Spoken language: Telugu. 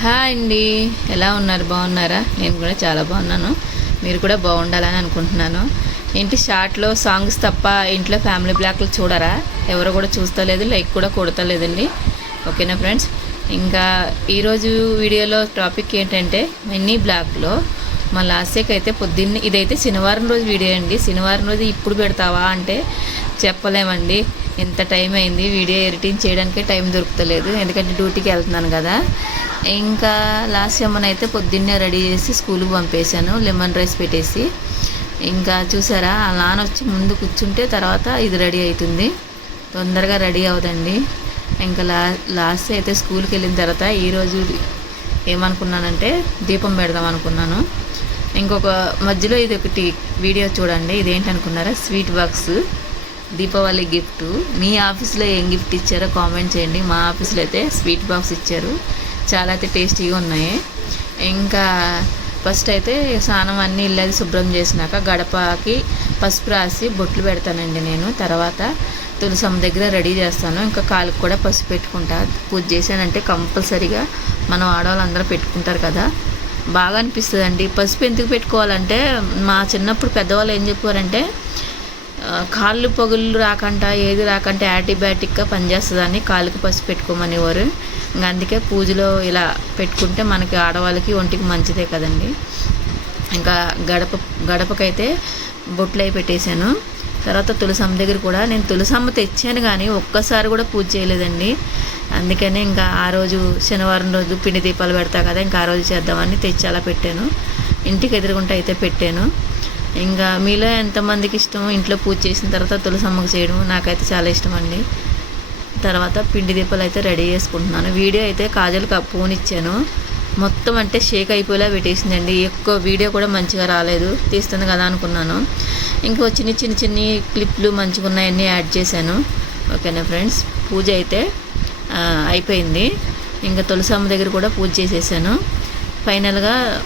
హాయ్ అండి, ఎలా ఉన్నారు? బాగున్నారా? నేను కూడా చాలా బాగున్నాను. మీరు కూడా బాగుండాలని అనుకుంటున్నాను. ఏంటి షార్ట్లో సాంగ్స్ తప్ప ఇంట్లో ఫ్యామిలీ బ్లాక్లు చూడరా? ఎవరు కూడా చూస్తలేదు, లైక్ కూడా కొడతలేదండి. ఓకేనా ఫ్రెండ్స్? ఇంకా ఈరోజు వీడియోలో టాపిక్ ఏంటంటే మినీ బ్లాక్లో మా లాస్యకి అయితే పొద్దున్న ఇదైతే శనివారం రోజు వీడియో అండి. శనివారం రోజు ఇప్పుడు పెడతావా అంటే చెప్పలేమండి. ఎంత టైం అయింది, వీడియో ఎడిటింగ్ చేయడానికే టైం దొరుకుతలేదు, ఎందుకంటే డ్యూటీకి వెళ్తున్నాను కదా. ఇంకా లాస్ట్ అమ్మనైతే పొద్దున్నే రెడీ చేసి స్కూల్కి పంపేశాను, లెమన్ రైస్ పెట్టేసి. ఇంకా చూసారా, ఆ నాన్న వచ్చి ముందు కూర్చుంటే తర్వాత ఇది రెడీ అవుతుంది, తొందరగా రెడీ అవుదండి. ఇంకా లాస్ట్ అయితే స్కూల్కి వెళ్ళిన తర్వాత ఈరోజు ఏమనుకున్నానంటే దీపం పెడదాం అనుకున్నాను. ఇంకొక మధ్యలో ఇది ఒకటి వీడియో చూడండి. ఇదేంటి అనుకున్నారా? Sweet box Deepavali gift. మీ ఆఫీస్లో ఏం గిఫ్ట్ ఇచ్చారో కామెంట్ చేయండి. మా ఆఫీస్లో అయితే స్వీట్ బాక్స్ ఇచ్చారు, చాలా అయితే టేస్టీగా ఉన్నాయి. ఇంకా ఫస్ట్ అయితే స్నానం అన్నీ ఇల్లు శుభ్రం చేసినాక గడపకి పసుపు రాసి బొట్లు పెడతానండి నేను. తర్వాత తులసమ్మ దగ్గర రెడీ చేస్తాను. ఇంకా కాలుకి కూడా పసుపు పెట్టుకుంటా. పూజ చేశానంటే కంపల్సరీగా మనం ఆడవాళ్ళందరూ పెట్టుకుంటారు కదా, బాగా అనిపిస్తుందండి. పసుపు ఎందుకు పెట్టుకోవాలంటే మా చిన్నప్పుడు పెద్దవాళ్ళు ఏం చెప్పారంటే కాళ్ళు పగుళ్ళు రాకుండా ఏది రాకంటే యాంటీబయాటిక్గా పనిచేస్తుందని కాళ్ళకి పసుపు పెట్టుకోమనేవారు. ఇంకా అందుకే పూజలో ఇలా పెట్టుకుంటే మనకి ఆడవాళ్ళకి ఒంటికి మంచిదే కదండి. ఇంకా గడపకైతే బొట్లు అయి పెట్టేశాను. తర్వాత తులసమ్మ దగ్గర కూడా నేను తులసమ్మ తెచ్చాను కానీ ఒక్కసారి కూడా పూజ చేయలేదండి. అందుకని ఇంకా ఆ రోజు శనివారం రోజు పిండి దీపాలు పెడతా కదా, ఇంకా ఆ రోజు చేద్దామని తెచ్చి అలా పెట్టాను. ఇంటికి ఎదురుగుంట అయితే పెట్టాను. ఇంకా మీలో ఎంతమందికి ఇష్టం ఇంట్లో పూజ చేసిన తర్వాత తులసమ్మకు చేయడం? నాకైతే చాలా ఇష్టం అండి. తర్వాత పిండి దీపాలు అయితే రెడీ చేసుకుంటున్నాను. వీడియో అయితే కాజల్కి ఫోన్ ఇచ్చాను, మొత్తం అంటే షేక్ అయిపోయేలా పెట్టేసిందండి. ఎక్కువ వీడియో కూడా మంచిగా రాలేదు, తీస్తుంది కదా అనుకున్నాను. ఇంకో చిన్న క్లిప్లు మంచిగా ఉన్నాయన్నీ యాడ్ చేశాను. ఓకేనా ఫ్రెండ్స్? పూజ అయితే అయిపోయింది. ఇంకా తులసమ్మ దగ్గర కూడా పూజ చేసేసాను. ఫైనల్గా